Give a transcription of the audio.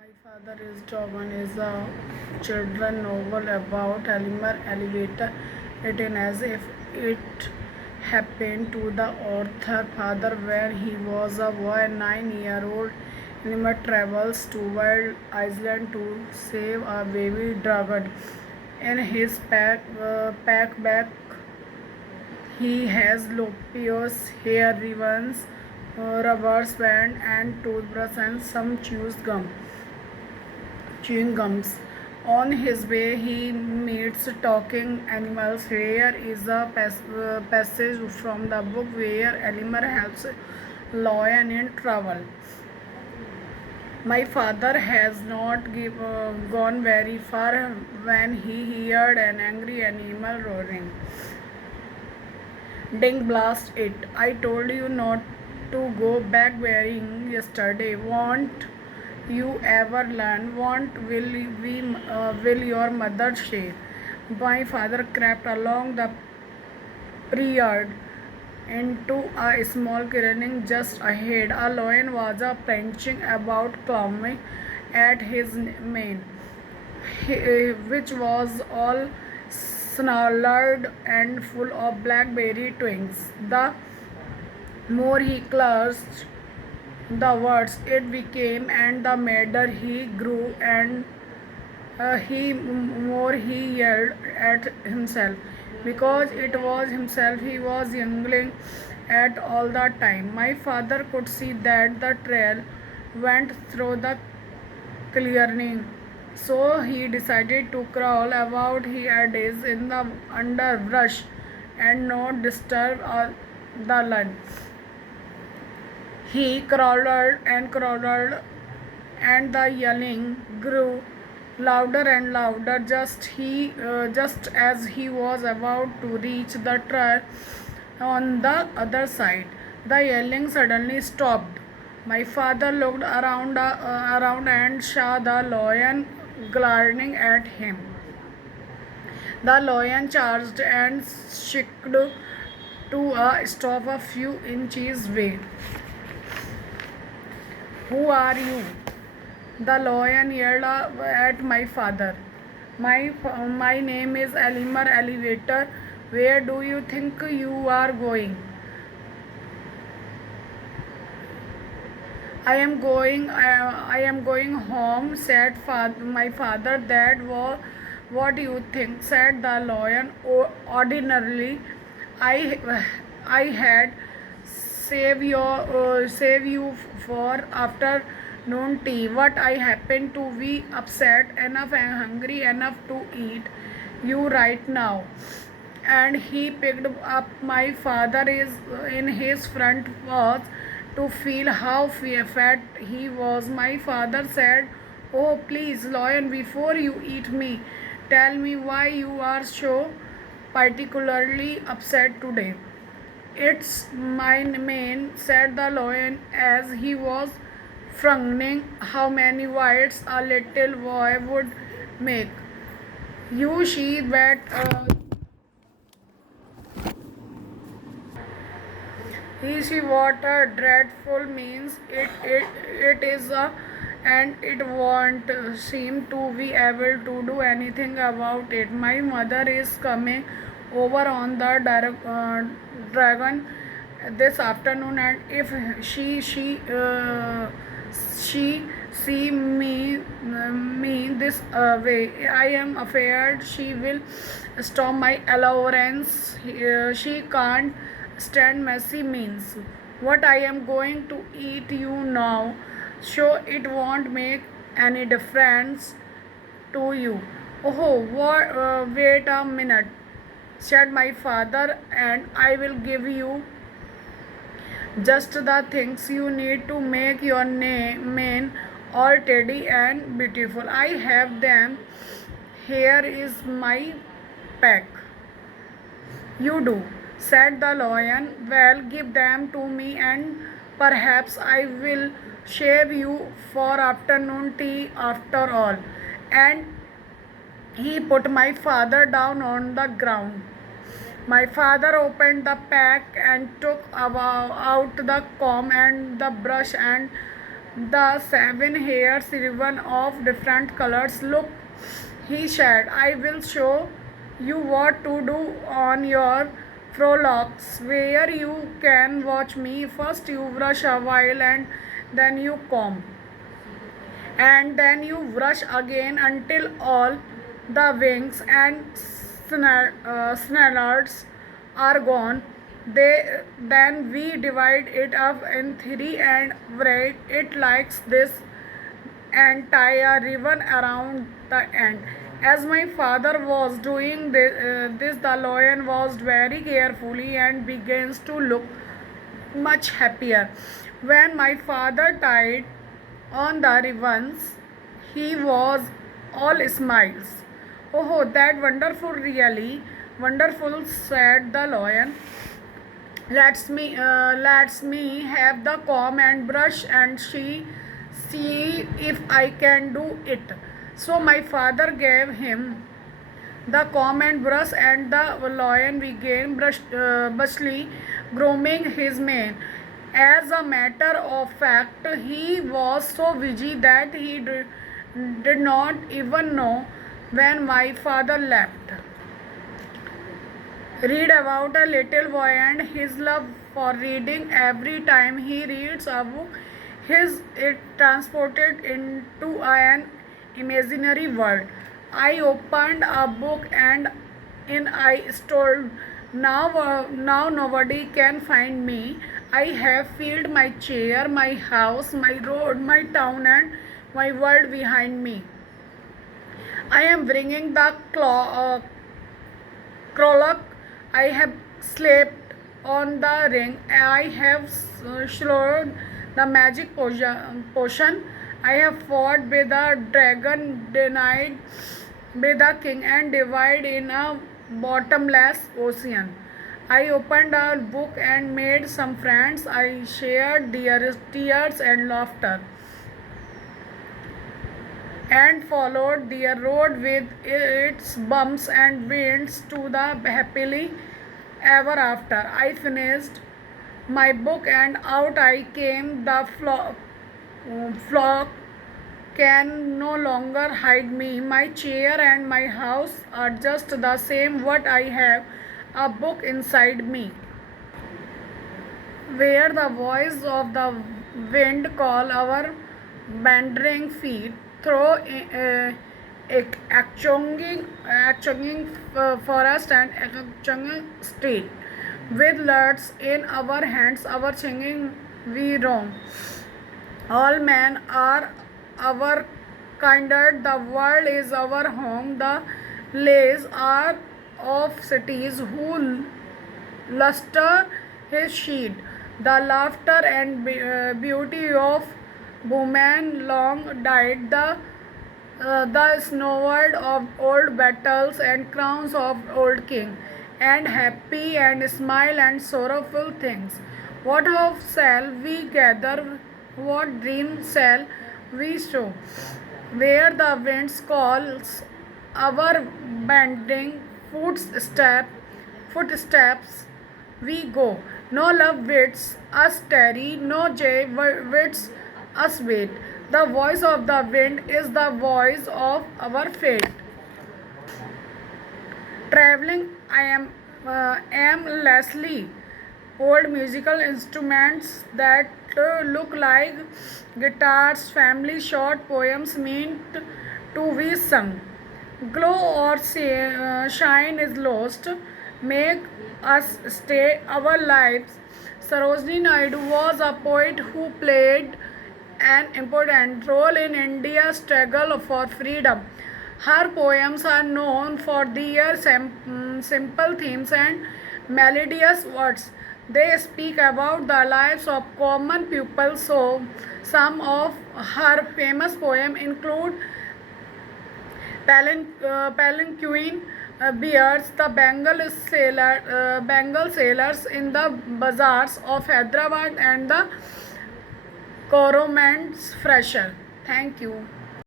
My Father is Jovan is a children novel about Elmer Elevator, written as if it happened to the author father when he was a boy. 9-year-old Elmer travels to Wild Island to save a baby dragon. In his pack bag, he has Lopios hair ribbons, rubber band, and toothbrush and some chewing gums. On his way, he meets talking animals. Here is a passage from the book where Elmer helps Lion in trouble. My father has not gone very far when he heard an angry animal roaring. Ding blast it! I told you not to go back wearing yesterday. Won't you ever learn? Will your mother say? My father crept along the pre-yard into a small clearing just ahead. A lion was planching about clawing at his mane, which was all snarled and full of blackberry twigs. The more he clutched the words it became, and the madder he grew, and he more he yelled at himself, because it was himself he was yelling at all the time. My father could see that the trail went through the clearing, so he decided to crawl about the edges in the underbrush and not disturb the land. He crawled, and the yelling grew louder and louder. Just as he was about to reach the trail on the other side, the yelling suddenly stopped. My father looked around and saw the lion glaring at him. The lion charged and shied to a stop a few inches away. Who are you? The lion yelled at my father. My name is Elmer Elevator. Where do you think you are going? I am going home, said my father. That was what you think, said the lion. Ordinarily, I had save you for afternoon tea. But I happen to be upset enough and hungry enough to eat you right now. And he picked up my father is in his front paws to feel how fat he was. My father said, "Oh, please, lion, before you eat me, tell me why you are so particularly upset today." "It's my mane," said the lion as he was frowning. "How many bites a little boy would make. You see that you see what a dreadful means it is, and it won't seem to be able to do anything about it. My mother is coming over on the dragon this afternoon, and if she see me this way, I am afraid she will stop my allowance. She can't stand messy means. What I am going to eat you now, so it won't make any difference to you." "Oh, what? Wait a minute," said my father, "and I will give you just the things you need to make your mane all teddy and beautiful. I have them. Here is my pack." "You do," said the lion. "Well, give them to me, and perhaps I will shave you for afternoon tea after all." And he put my father down on the ground. My father opened the pack and took out the comb and the brush and the 7 hairs ribbon of different colors. Look, he said, I will show you what to do on your frolics, where you can watch me. First you brush a while and then you comb. And then you brush again until all the wings and snellers are gone. Then we divide it up in three and braid it like this and tie a ribbon around the end. As my father was doing this, the lion was very carefully and begins to look much happier. When my father tied on the ribbons, he was all smiles. Oh, that wonderful, really wonderful, said the lion. Let's me have the comb and brush and see if I can do it. So my father gave him the comb and brush, and the lion began brusquely grooming his mane. As a matter of fact, he was so busy that he did not even know when my father left. Read about a little boy and his love for reading. Every time he reads a book, it transported into an imaginary world. I opened a book and in I told, now nobody can find me. I have filled my chair, my house, my road, my town, and my world behind me. I am bringing the Krolok. I have slept on the ring. I have swallowed the magic potion. I have fought with the dragon, denied with the king, and divided in a bottomless ocean. I opened a book and made some friends. I shared their tears and laughter and followed their road with its bumps and winds to the happily ever after. I finished my book and out I came. The flock can no longer hide me. My chair and my house are just the same. What I have a book inside me, where the voice of the wind call our wandering feet through a forest and a street. With lutes in our hands, our singing we roam. All men are our kindred, the world is our home, the lays are of cities who luster his sheet. The laughter and beauty of women long died. The snowbird of old battles and crowns of old king, and happy and smile and sorrowful things. What hope shall we gather? What dream shall we show? Where the winds calls our bending footsteps we go. No love bids us tarry, no joy bids us wait. The voice of the wind is the voice of our fate. Traveling, I am Leslie. Old musical instruments that look like guitars, family short poems meant to be sung. Glow or shine is lost. Make us stay our lives. Sarojini Naidu was a poet who played an important role in India's struggle for freedom. Her poems are known for their simple themes and melodious words. They speak about the lives of common people. So, some of her famous poems include Palanquin bears, the Bengal sailors in the bazaars of Hyderabad, and the Coromand's Fresher. Thank you.